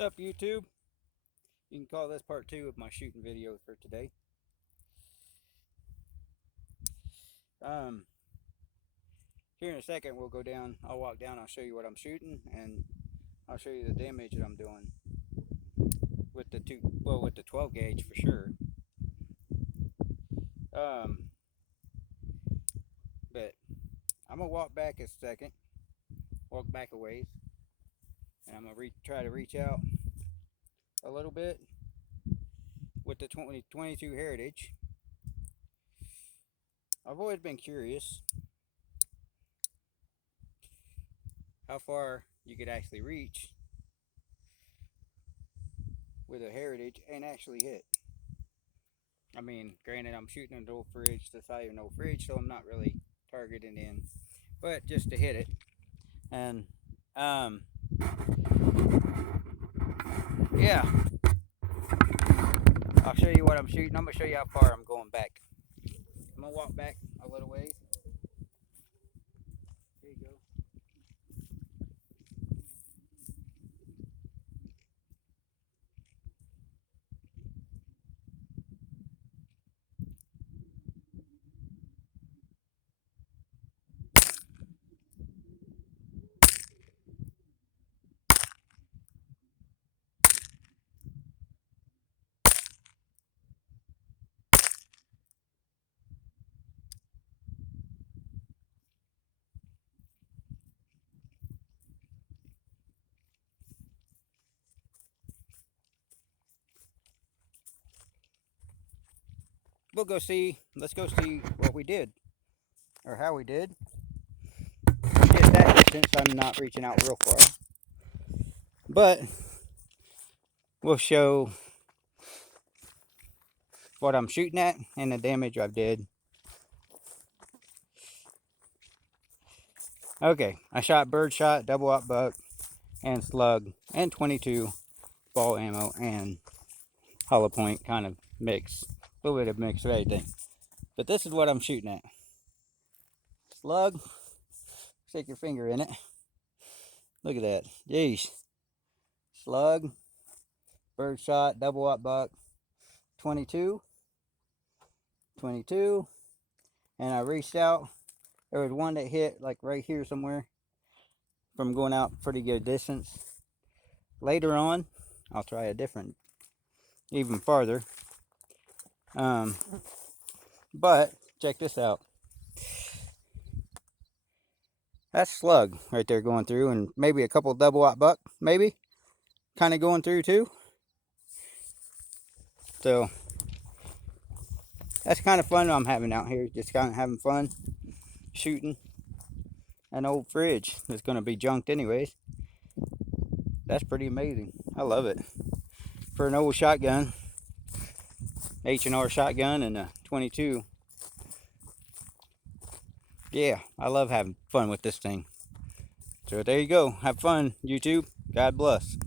What's up, YouTube? You can call this part 2 of my shooting video for today. Um, Here in a second we'll go down, I'll walk down, I'll show you what I'm shooting, and I'll show you the damage that I'm doing with the 12 gauge for sure. But I'm gonna walk back a second, walk back a ways, and I'm gonna try to reach out a little bit with the 2022 Heritage. I've always been curious how far you could actually reach with a Heritage and actually hit. I mean, granted, I'm shooting an old fridge, the side of an old fridge, so I'm not really targeting in, but just to hit it. And yeah, I'll show you what I'm shooting. I'm gonna show you how far I'm going back. I'm gonna walk back a little ways. There you go. Let's go see what we did, or how we did. Get that distance, I'm not reaching out real far. But we'll show what I'm shooting at and the damage I did. Okay, I shot birdshot, double aught buck, and slug, and 22 ball ammo, and hollow point kind of mix. A little bit of mix of everything. But this is what I'm shooting at. Slug, stick your finger in it. Look at that. Jeez. Slug, birdshot, double aught buck, 22, and I reached out. There was one that hit like right here somewhere from going out pretty good distance. Later on, I'll try a different, even farther. But check this out. That's slug right there going through, and maybe a couple double aught buck, maybe, kind of going through too. So that's kind of fun I'm having out here, just kind of having fun shooting an old fridge that's going to be junked anyways. That's pretty amazing. I love it. For an old shotgun, H&R shotgun, and a 22. Yeah, I love having fun with this thing. So there you go. Have fun, YouTube. God bless.